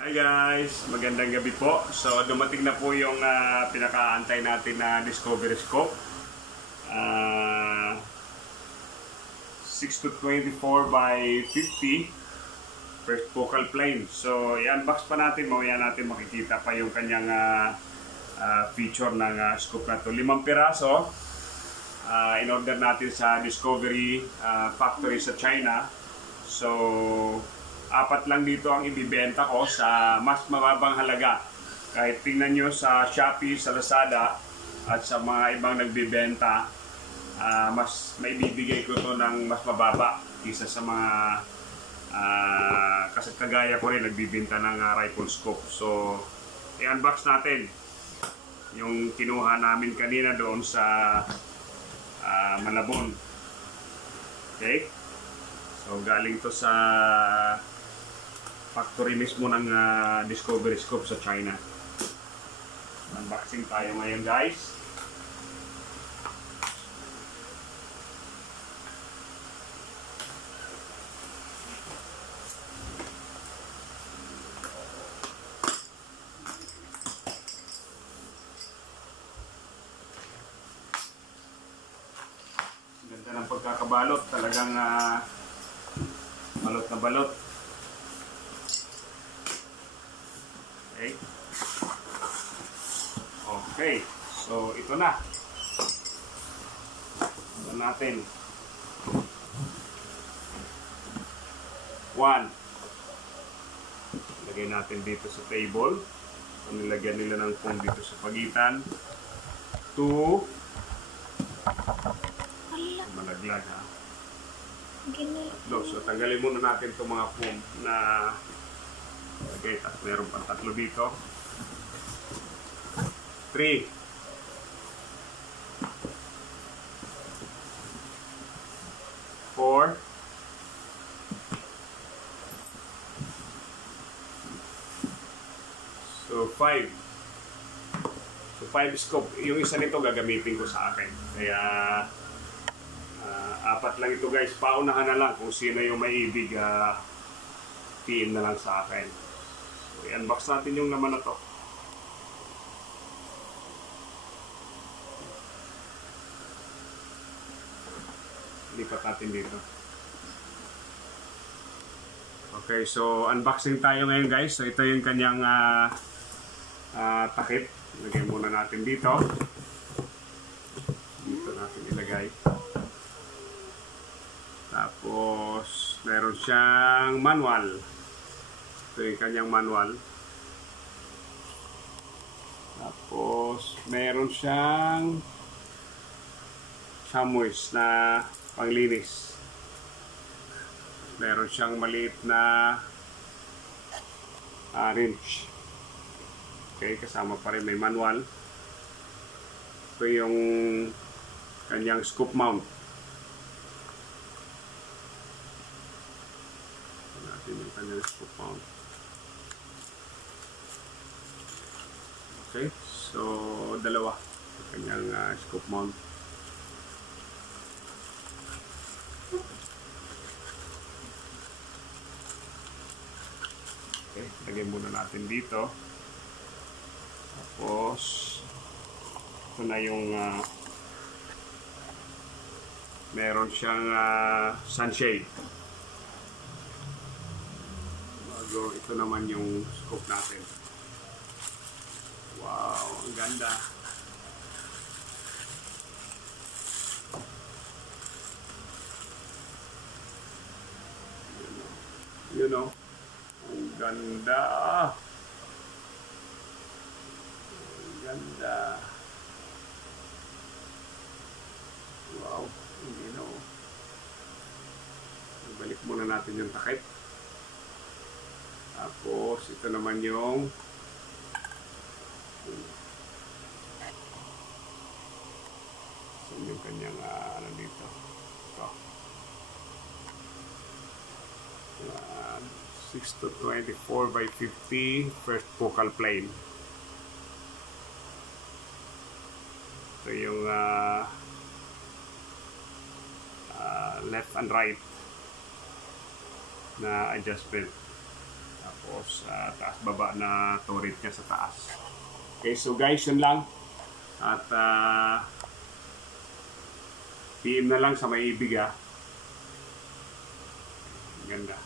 Hi guys! Magandang gabi po. So dumating na po yung pinakaantay natin na Discovery Scope. 6-24 by 50 first focal plane. So i-unbox pa natin. Mamaya natin makikita pa yung kanyang feature ng scope na to. 5 piraso. In-order natin sa Discovery factory sa China. So 4 lang dito ang ibibenta ko sa mas mababang halaga. Kahit tingnan nyo sa Shopee, sa Lazada at sa mga ibang nagbibenta, mas maibibigay ko to ng mas mababa kisa sa mga kasi kagaya ko rin nagbibenta ng rifle scope. So i-unbox natin yung kinuha namin kanina doon sa Malabon. Okay? So galing to sa factory mismo ng Discovery Scope sa China. Unboxing tayo ngayon guys. Ganda ng pagkakabalot. Talagang balot na balot. Okay. Okay. So, ito na. Ito natin. 1. Lagay natin dito sa table. So, nilagyan nila ng phone dito sa pagitan. 2. Malaglag ha. So, tanggalin muna natin itong mga foam na okay, tapos meron pang 3 dito. 3. 4. 5. So 5 scope. Yung isa nito gagamitin ko sa akin. Kaya 4 lang ito guys. Paunahan na lang kung sino yung maibig PM na lang sa akin. So i-unbox natin yung naman na to. Lipat natin dito. Okay, so unboxing tayo ngayon guys. So ito yung kanyang takip. Lagay muna natin dito. Dito natin ilagay. Tapos meron siyang manual. Ito yung kanyang manual. Tapos meron siyang chamois na panglinis. Meron siyang maliit na wrench. Okay, kasama pa rin may manual. Ito yung kanyang scoop mount. Ito natin yung kanyang scoop mount. Okay, so dalawa yung kanyang scoop mount. Okay, lagay muna natin dito. Tapos ito na yung meron siyang sunshade. Bago ito naman yung scope natin. Wow, ang ganda. You know, ang ganda. Ganda. Wow, hindi no. Balik muna natin yung takip. Tapos ito naman yung yung kanyang ano dito. Ito. 6-24 by 50 first focal plane. Ito yung left and right na adjustment. Tapos taas baba na turret niya sa taas. Okay, so guys, yun lang. At PM na lang sa may ibig, ha. Ganda.